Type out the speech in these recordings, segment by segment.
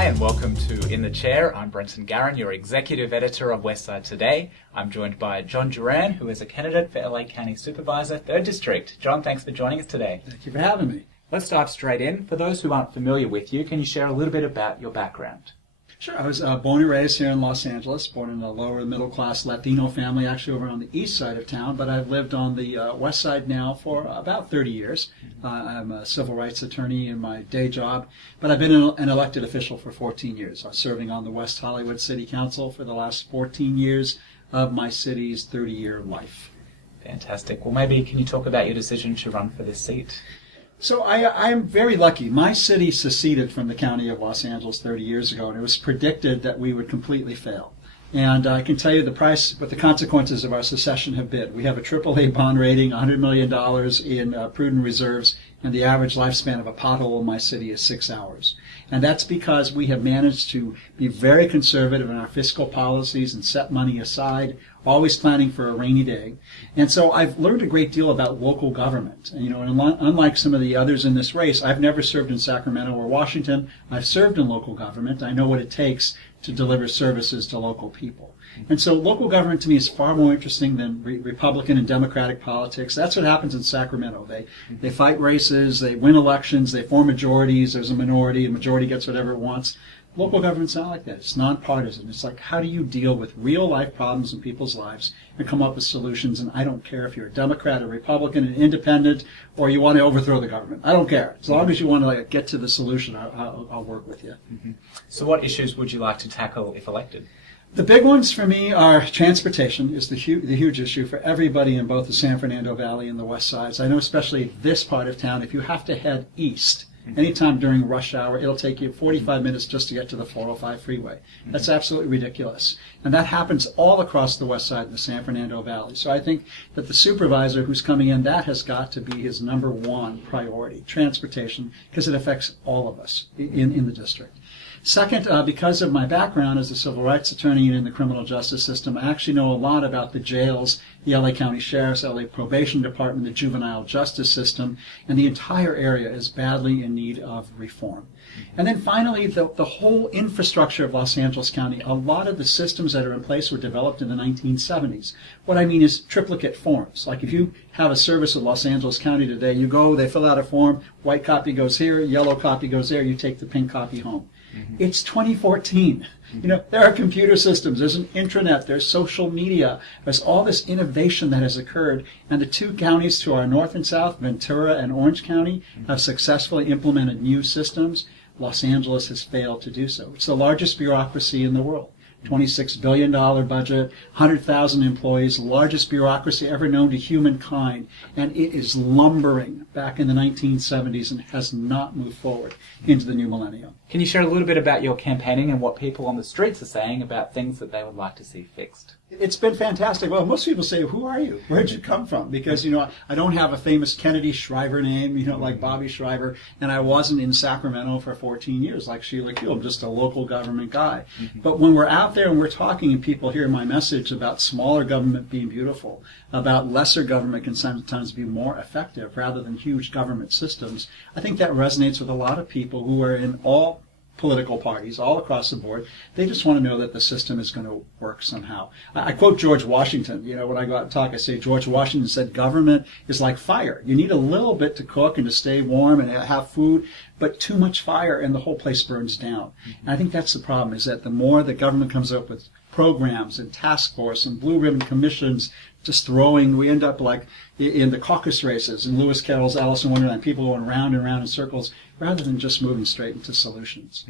Hi and welcome to In the Chair. I'm Brenton Garen, your Executive Editor of Westside Today. I'm joined by John Duran, who is a candidate for LA County Supervisor, 3rd District. John, thanks for joining us today. Thank you for having me. Let's dive straight in. For those who aren't familiar with you, can you share a little bit about your background? Sure. I was born and raised here in Los Angeles, born in a lower middle class Latino family, actually over on the east side of town, but I've lived on the west side now for about 30 years. I'm a civil rights attorney in my day job, but I've been an elected official for 14 years. I was serving on the West Hollywood City Council for the last 14 years of my city's 30-year life. Fantastic. Well, maybe can you talk about your decision to run for this seat? So I am very lucky. My city seceded from the county of Los Angeles 30 years ago, and it was predicted that we would completely fail. And I can tell you what the consequences of our secession have been. We have a AAA bond rating, $100 million in prudent reserves, and the average lifespan of a pothole in my city is 6 hours. And that's because we have managed to be very conservative in our fiscal policies and set money aside, always planning for a rainy day. And so I've learned a great deal about local government. And, unlike some of the others in this race, I've never served in Sacramento or Washington. I've served in local government. I know what it takes to deliver services to local people. And so local government to me is far more interesting than Republican and Democratic politics. That's what happens in Sacramento. They fight races, they win elections, they form majorities, there's a minority, the majority gets whatever it wants. Local government's not like that. It's nonpartisan. It's like, how do you deal with real life problems in people's lives and come up with solutions? And I don't care if you're a Democrat, a Republican, an independent, or you want to overthrow the government. I don't care. As long as you want to get to the solution, I'll work with you. Mm-hmm. So what issues would you like to tackle if elected? The big ones for me are transportation is the huge issue for everybody in both the San Fernando Valley and the West Sides. I know especially this part of town, if you have to head east, anytime during rush hour, it'll take you 45 minutes just to get to the 405 freeway. That's absolutely ridiculous. And that happens all across the west side of the San Fernando Valley. So I think that the supervisor who's coming in, that has got to be his number one priority, transportation, because it affects all of us in the district. Second, because of my background as a civil rights attorney and in the criminal justice system, I actually know a lot about the jails, the LA County Sheriff's, LA Probation Department, the juvenile justice system, and the entire area is badly in need of reform. And then finally, the whole infrastructure of Los Angeles County, a lot of the systems that are in place were developed in the 1970s. What I mean is triplicate forms. Like if you have a service at Los Angeles County today, you go, they fill out a form, white copy goes here, yellow copy goes there, you take the pink copy home. It's 2014. There are computer systems, there's an intranet, there's social media, there's all this innovation that has occurred, and the two counties to our north and south, Ventura and Orange County, have successfully implemented new systems. Los Angeles has failed to do so. It's the largest bureaucracy in the world. $26 billion budget, 100,000 employees, largest bureaucracy ever known to humankind, and it is lumbering back in the 1970s and has not moved forward into the new millennium. Can you share a little bit about your campaigning and what people on the streets are saying about things that they would like to see fixed? It's been fantastic. Well, most people say, who are you? Where'd you come from? Because, I don't have a famous Kennedy Shriver name, like Bobby Shriver, and I wasn't in Sacramento for 14 years like Sheila Kuehl. I'm just a local government guy. But when we're out there and we're talking and people hear my message about smaller government being beautiful, about lesser government can sometimes be more effective rather than huge government systems, I think that resonates with a lot of people who are in all political parties all across the board. They just want to know that the system is going to work somehow. I quote George Washington. When I go out and talk, I say George Washington said government is like fire. You need a little bit to cook and to stay warm and have food, but too much fire and the whole place burns down. And I think that's the problem, is that the more the government comes up with programs and task force and blue ribbon commissions, we end up like in the caucus races in Lewis Carroll's Alice in Wonderland, people going round and round in circles rather than just moving straight into solutions.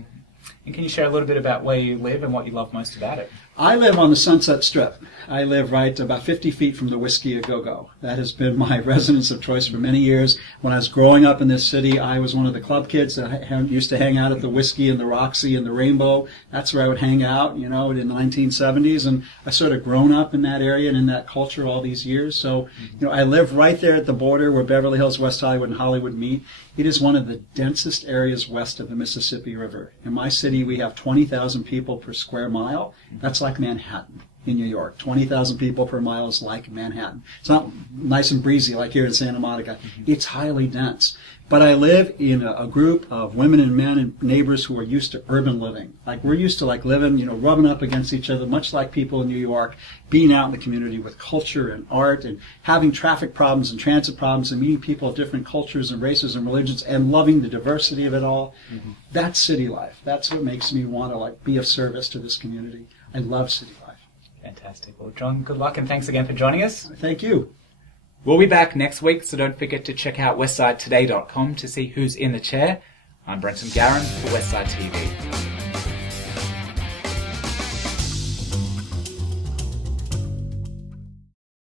And can you share a little bit about where you live and what you love most about it? I live on the Sunset Strip. I live right about 50 feet from the Whiskey A Go-Go. That has been my residence of choice for many years. When I was growing up in this city, I was one of the club kids that used to hang out at the Whiskey and the Roxy and the Rainbow. That's where I would hang out, in the 1970s. And I sort of grown up in that area and in that culture all these years. So, I live right there at the border where Beverly Hills, West Hollywood, and Hollywood meet. It is one of the densest areas west of the Mississippi River. In my city, we have 20,000 people per square mile. That's like Manhattan. in New York. 20,000 people per mile is like Manhattan. It's not nice and breezy like here in Santa Monica. It's highly dense. But I live in a group of women and men and neighbors who are used to urban living. Like we're used to like living, rubbing up against each other, much like people in New York, being out in the community with culture and art and having traffic problems and transit problems and meeting people of different cultures and races and religions and loving the diversity of it all. That's city life. That's what makes me want to be of service to this community. I love city life. Fantastic. Well, John, good luck and thanks again for joining us. Thank you. We'll be back next week, so don't forget to check out westsidetoday.com to see who's in the chair. I'm Brenton Garen for Westside TV.